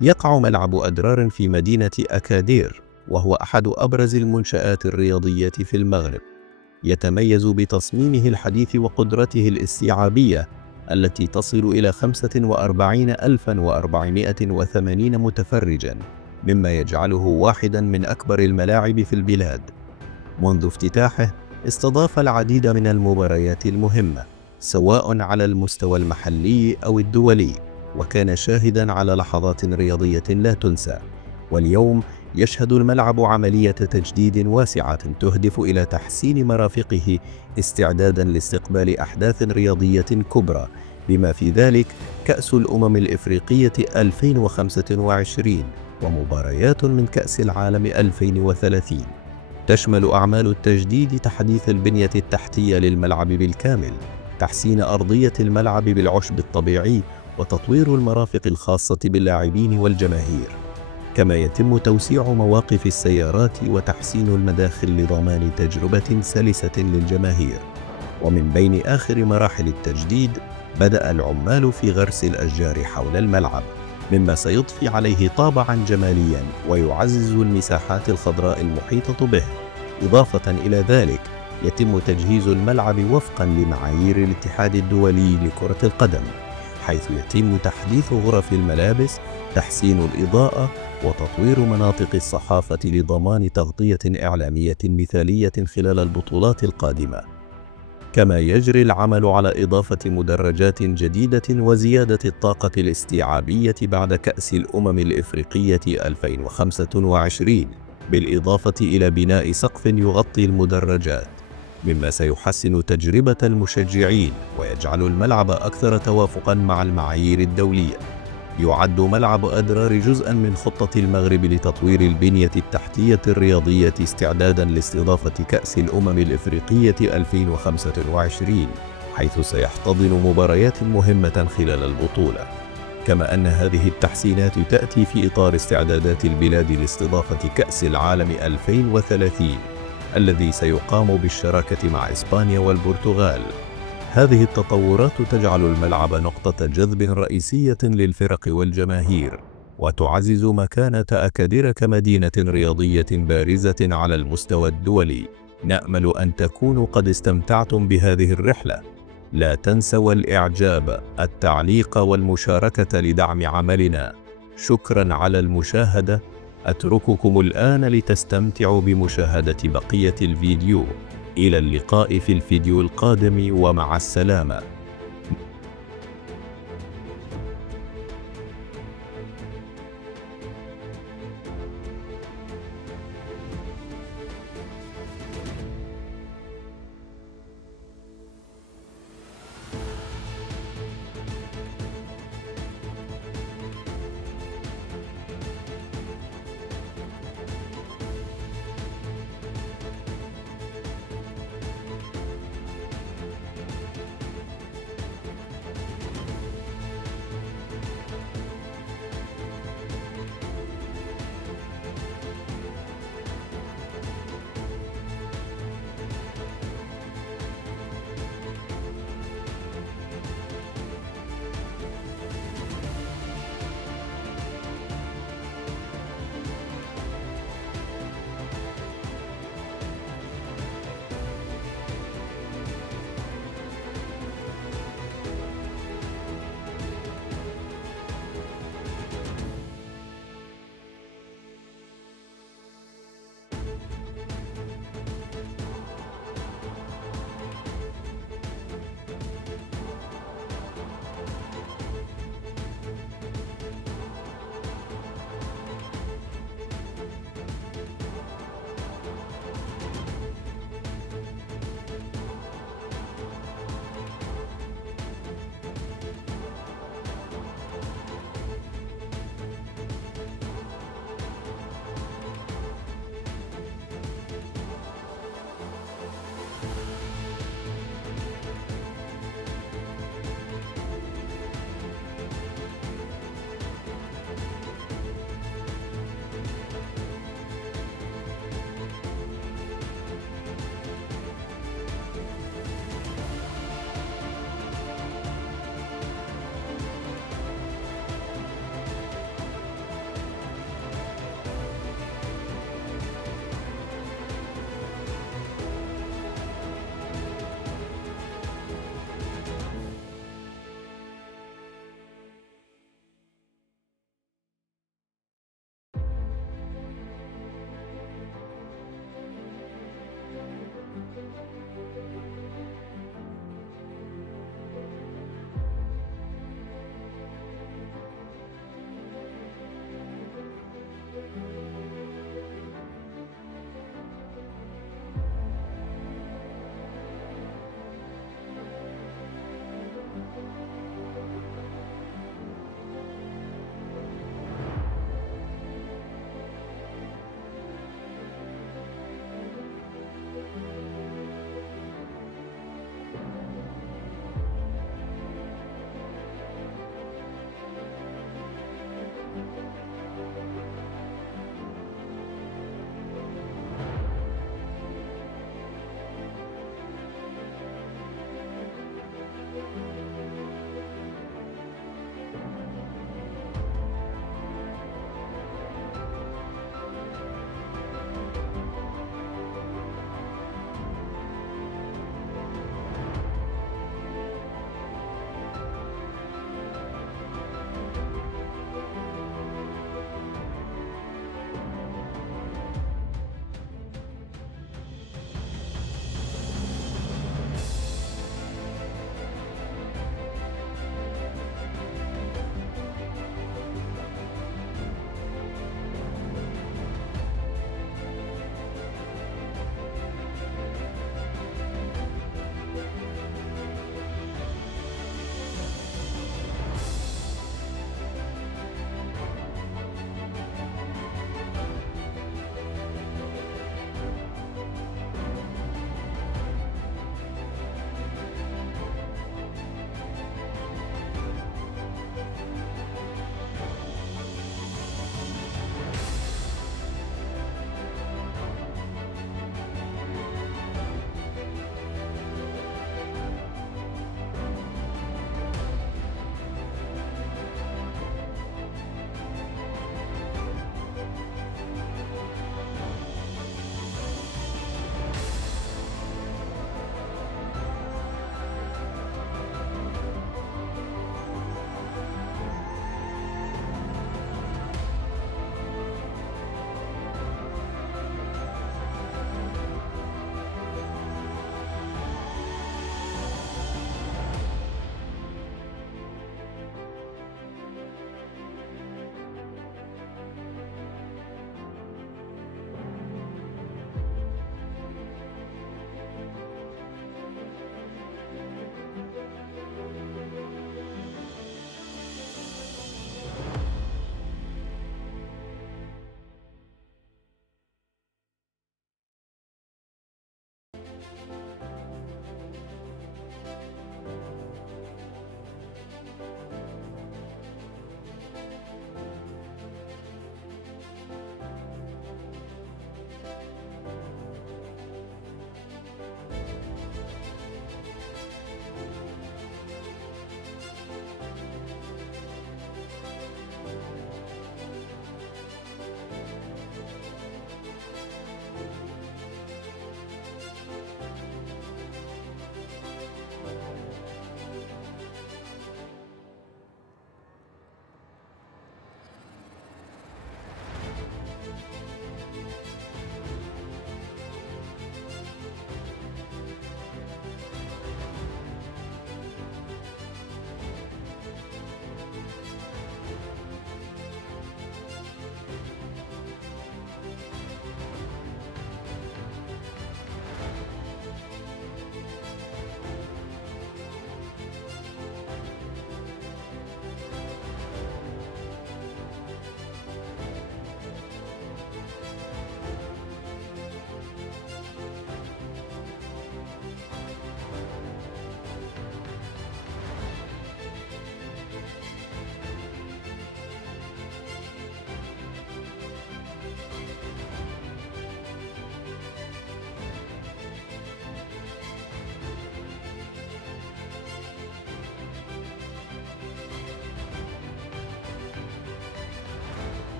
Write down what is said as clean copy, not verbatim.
يقع ملعب أدرار في مدينة أكادير، وهو أحد أبرز المنشآت الرياضية في المغرب. يتميز بتصميمه الحديث وقدرته الاستيعابية التي تصل إلى 45480 متفرجاً، مما يجعله واحداً من أكبر الملاعب في البلاد. منذ افتتاحه استضاف العديد من المباريات المهمة سواء على المستوى المحلي أو الدولي، وكان شاهداً على لحظات رياضية لا تنسى. واليوم يشهد الملعب عملية تجديد واسعة تهدف إلى تحسين مرافقه استعداداً لاستقبال أحداث رياضية كبرى، بما في ذلك كأس الأمم الإفريقية 2025 ومباريات من كأس العالم 2030. تشمل أعمال التجديد تحديث البنية التحتية للملعب بالكامل، تحسين أرضية الملعب بالعشب الطبيعي، وتطوير المرافق الخاصة باللاعبين والجماهير. كما يتم توسيع مواقف السيارات وتحسين المداخل لضمان تجربة سلسة للجماهير. ومن بين آخر مراحل التجديد بدأ العمال في غرس الأشجار حول الملعب، مما سيضفي عليه طابعاً جمالياً ويعزز المساحات الخضراء المحيطة به. إضافة إلى ذلك يتم تجهيز الملعب وفقاً لمعايير الاتحاد الدولي لكرة القدم، حيث يتم تحديث غرف الملابس، تحسين الإضاءة، وتطوير مناطق الصحافة لضمان تغطية إعلامية مثالية خلال البطولات القادمة. كما يجري العمل على إضافة مدرجات جديدة وزيادة الطاقة الاستيعابية بعد كأس الأمم الإفريقية 2025، بالإضافة إلى بناء سقف يغطي المدرجات، مما سيحسن تجربة المشجعين ويجعل الملعب أكثر توافقاً مع المعايير الدولية. يعد ملعب أدرار جزءاً من خطة المغرب لتطوير البنية التحتية الرياضية استعداداً لاستضافة كأس الأمم الإفريقية 2025، حيث سيحتضن مباريات مهمة خلال البطولة. كما أن هذه التحسينات تأتي في إطار استعدادات البلاد لاستضافة كأس العالم 2030 الذي سيقام بالشراكة مع إسبانيا والبرتغال. هذه التطورات تجعل الملعب نقطة جذب رئيسية للفرق والجماهير، وتعزز مكانة أكادير كمدينة رياضية بارزة على المستوى الدولي. نأمل أن تكونوا قد استمتعتم بهذه الرحلة. لا تنسوا الإعجاب، التعليق والمشاركة لدعم عملنا. شكرا على المشاهدة. أترككم الآن لتستمتعوا بمشاهدة بقية الفيديو. إلى اللقاء في الفيديو القادم، ومع السلامة.